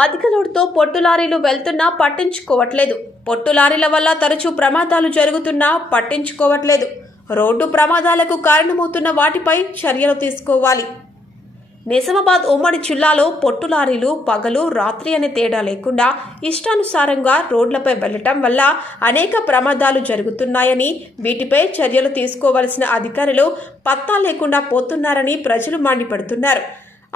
అధిక లోడుతో పొట్టు లారీలు వెళ్తున్నా పట్టించుకోవట్లేదు. పొట్టు లారీల వల్ల తరచూ ప్రమాదాలు జరుగుతున్నా పట్టించుకోవట్లేదు. రోడ్డు ప్రమాదాలకు కారణమవుతున్న వాటిపై చర్యలు తీసుకోవాలి. నిజామాబాద్ ఉమ్మడి జిల్లాలో పొట్టు లారీలు పగలు రాత్రి అనే తేడా లేకుండా ఇష్టానుసారంగా రోడ్లపై వెళ్లటం వల్ల అనేక ప్రమాదాలు జరుగుతున్నాయని, వీటిపై చర్యలు తీసుకోవాల్సిన అధికారులు పత్తా లేకుండా పోతున్నారని ప్రజలు మండిపడుతున్నారు.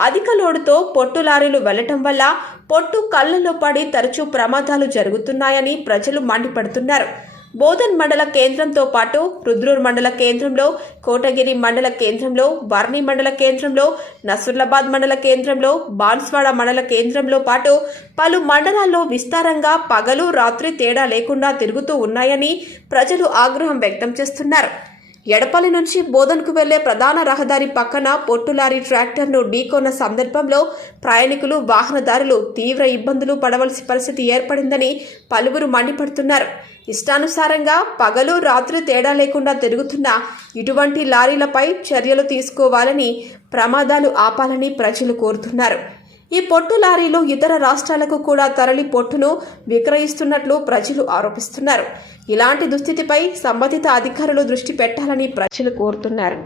అధిక లోడుతో పొట్టు లారీలు వెళ్లటం వల్ల పొట్టు కళ్లలో పడి తరచూ ప్రమాదాలు జరుగుతున్నాయని ప్రజలు మండిపడుతున్నారు. బోధన్ మండల కేంద్రంతో పాటు రుద్రూర్ మండల కేంద్రంలో, కోటగిరి మండల కేంద్రంలో, వర్ణి మండల కేంద్రంలో, నసరులాబాద్ మండల కేంద్రంలో, బాన్స్వాడ మండల కేంద్రంలో పాటు పలు మండలాల్లో విస్తారంగా పగలు రాత్రి తేడా లేకుండా తిరుగుతూ ఉన్నాయని ప్రజలు ఆగ్రహం వ్యక్తం చేస్తున్నారు. ఎడపల్లి నుంచి బోధన్కు వెళ్లే ప్రధాన రహదారి పక్కన పొట్టు లారీ ట్రాక్టర్ను ఢీకొన్న సందర్భంలో ప్రయాణికులు, వాహనదారులు తీవ్ర ఇబ్బందులు పడవలసిన పరిస్థితి ఏర్పడిందని పలువురు మండిపడుతున్నారు. ఇష్టానుసారంగా పగలు రాత్రి తేడా లేకుండా తిరుగుతున్న ఇటువంటి లారీలపై చర్యలు తీసుకోవాలని, ప్రమాదాలు ఆపాలని ప్రజలు కోరుతున్నారు. ఈ పొట్టు లారీలు ఇతర రాష్ట్రాలకు కూడా తరలి పొట్టును విక్రయిస్తున్నట్లు ప్రజలు ఆరోపిస్తున్నారు. ఇలాంటి దుస్థితిపై సంబంధిత అధికారులు దృష్టి పెట్టాలని ప్రజలు కోరుతున్నారు.